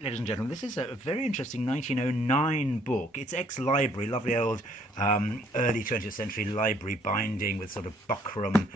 Right, ladies and gentlemen, this is a very interesting 1909 book. It's ex-library, lovely old early 20th century library binding with sort of buckram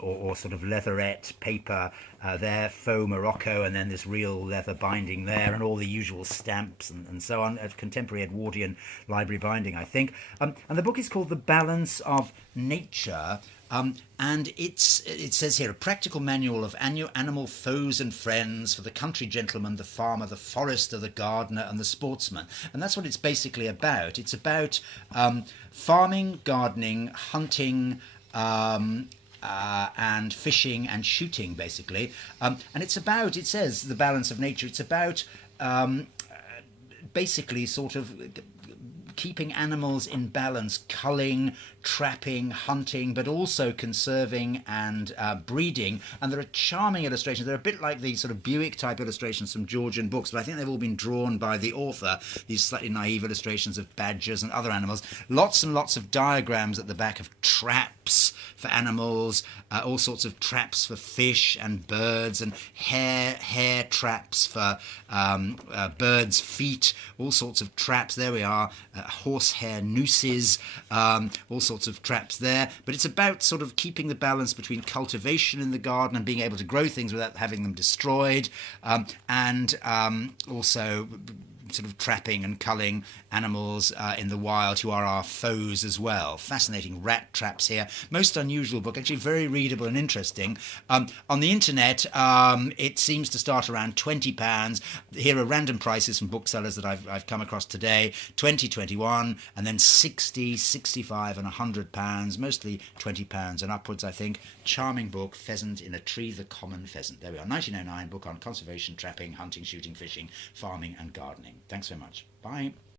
or sort of leatherette paper there, faux Morocco, and then this real leather binding there, and all the usual stamps and so on. A contemporary Edwardian library binding, I think. And the book is called The Balance of Nature. And it says here, a practical manual of animal foes and friends for the country gentleman, the farmer, the forester, the gardener, and the sportsman. And that's what it's basically about. It's about farming, gardening, hunting, and fishing and shooting, basically. And it's about, it says, the balance of nature. It's about basically sort of keeping animals in balance, culling, trapping, hunting, but also conserving and breeding. And there are charming illustrations. They're a bit like the sort of Buick type illustrations from Georgian books, but I think they've all been drawn by the author, these slightly naive illustrations of badgers and other animals. Lots and lots of diagrams at the back of traps for animals, all sorts of traps for fish and birds, and hair traps for birds' feet, all sorts of traps. There we are, horsehair nooses, all sorts of traps there. But it's about sort of keeping the balance between cultivation in the garden and being able to grow things without having them destroyed, and also sort of trapping and culling animals in the wild who are our foes as well. Fascinating rat traps here. Most unusual book, actually very readable and interesting. On the internet, it seems to start around £20. Here are random prices from booksellers that I've come across today. 20, 21, and then 60, 65 and £100, mostly £20 and upwards, I think. Charming book, Pheasant in a Tree, the Common Pheasant. There we are, 1909, book on conservation, trapping, hunting, shooting, fishing, farming and gardening. Thanks so much. Bye.